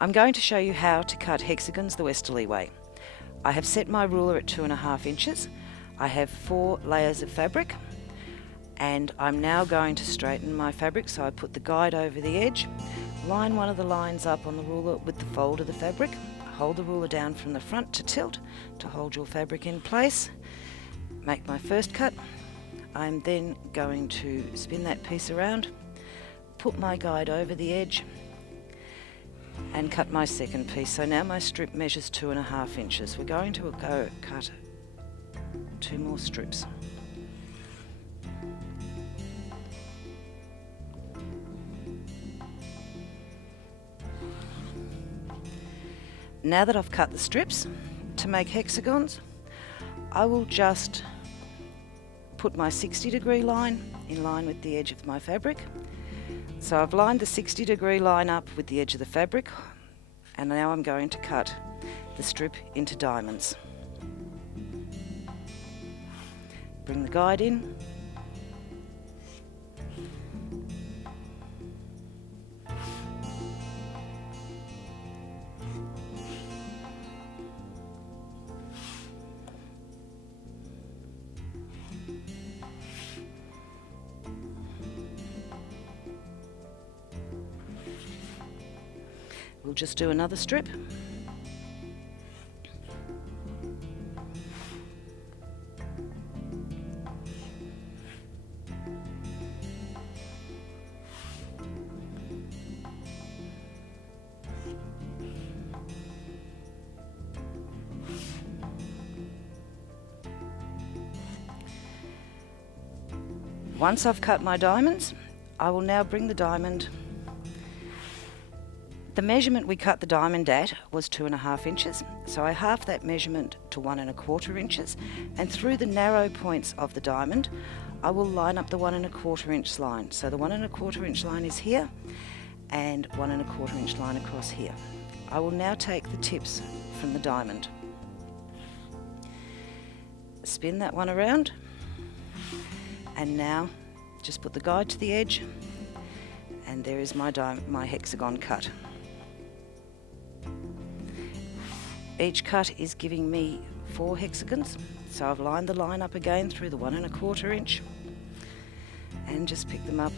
I'm going to show you how to cut hexagons the westerly way. I have set my ruler at 2.5 inches. I have 4 layers of fabric, and I'm now going to straighten my fabric. So I put the guide over the edge, line one of the lines up on the ruler with the fold of the fabric, hold the ruler down from the front to tilt to hold your fabric in place, make my first cut. I'm then going to spin that piece around, put my guide over the edge and cut my second piece. So now my strip measures 2.5 inches. We're going to go cut 2 more strips. Now that I've cut the strips to make hexagons, I will just put my 60-degree line in line with the edge of my fabric. So I've lined the 60-degree line up with the edge of the fabric, and now I'm going to cut the strip into diamonds. Bring the guide in. We'll just do another strip. Once I've cut my diamonds, I will now bring the diamond. The measurement we cut the diamond at was 2.5 inches, so I halved that measurement to 1.25 inches, and through the narrow points of the diamond, I will line up the 1.25 inch line. So the 1.25 inch line is here, and 1.25 inch line across here. I will now take the tips from the diamond, spin that one around, and now just put the guide to the edge, and there is my hexagon cut. Each cut is giving me 4 hexagons, so I've lined the line up again through the 1.25 inch and just pick them up,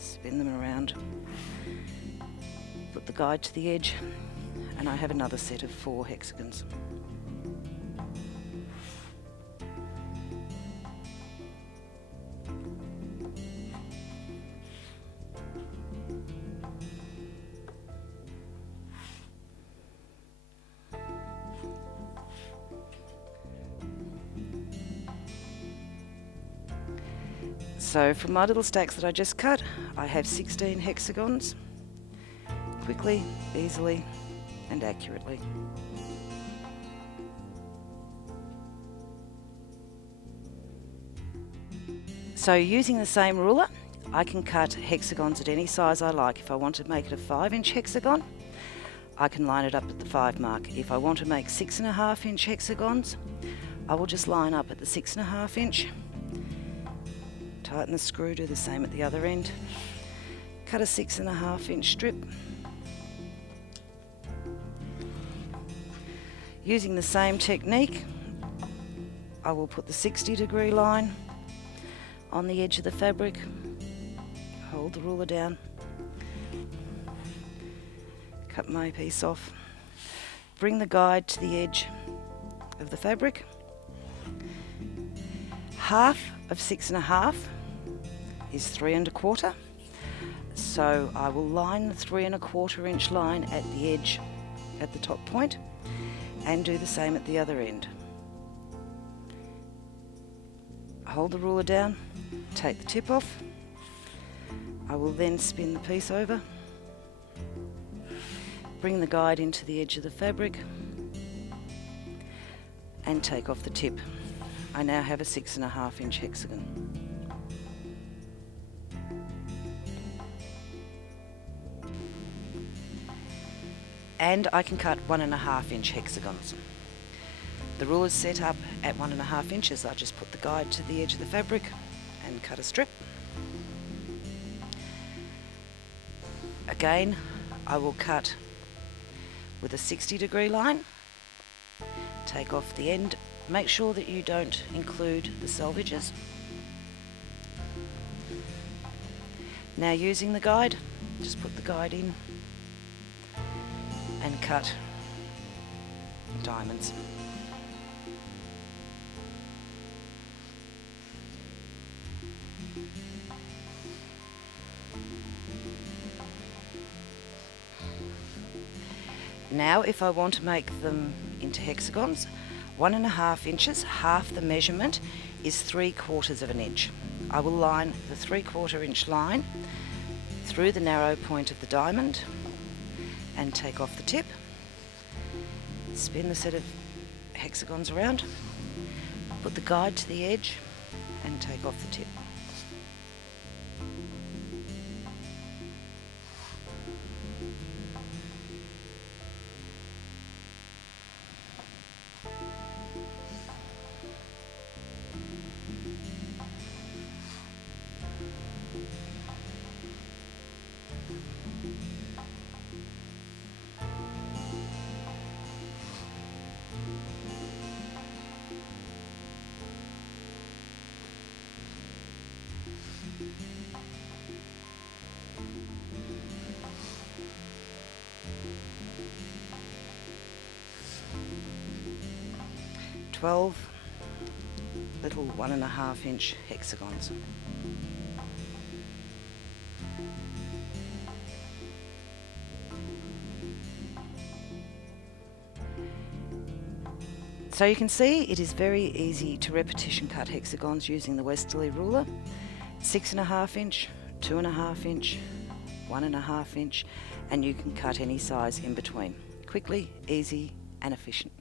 spin them around, put the guide to the edge, and I have another set of 4 hexagons. So from my little stacks that I just cut, I have 16 hexagons, quickly, easily, and accurately. So using the same ruler, I can cut hexagons at any size I like. If I want to make it a 5-inch hexagon, I can line it up at the 5 mark. If I want to make 6.5 inch hexagons, I will just line up at the 6.5 inch. Tighten the screw, do the same at the other end. Cut a 6.5 inch strip. Using the same technique, I will put the 60-degree line on the edge of the fabric, hold the ruler down, cut my piece off, bring the guide to the edge of the fabric. Half of 6.5 is 3.25, so I will line the 3.25 inch line at the edge at the top point and do the same at the other end. Hold the ruler down, take the tip off. I will then spin the piece over, bring the guide into the edge of the fabric and take off the tip. I now have a 6.5 inch hexagon. And I can cut 1.5 inch hexagons. The ruler is set up at 1.5 inches. I just put the guide to the edge of the fabric and cut a strip. Again, I will cut with a 60-degree line. Take off the end. Make sure that you don't include the selvages. Now using the guide, just put the guide in and cut diamonds. Now if I want to make them into hexagons, 1.5 inches, half the measurement is 3/4 of an inch. I will line the 3/4 inch line through the narrow point of the diamond and take off the tip. Spin the set of hexagons around, put the guide to the edge and take off the tip. Twelve little 1.5 inch hexagons. So you can see it is very easy to repetition cut hexagons using the westerly ruler. 6.5 inch, 2.5 inch, 1.5 inch, and you can cut any size in between. Quickly, easy and efficient.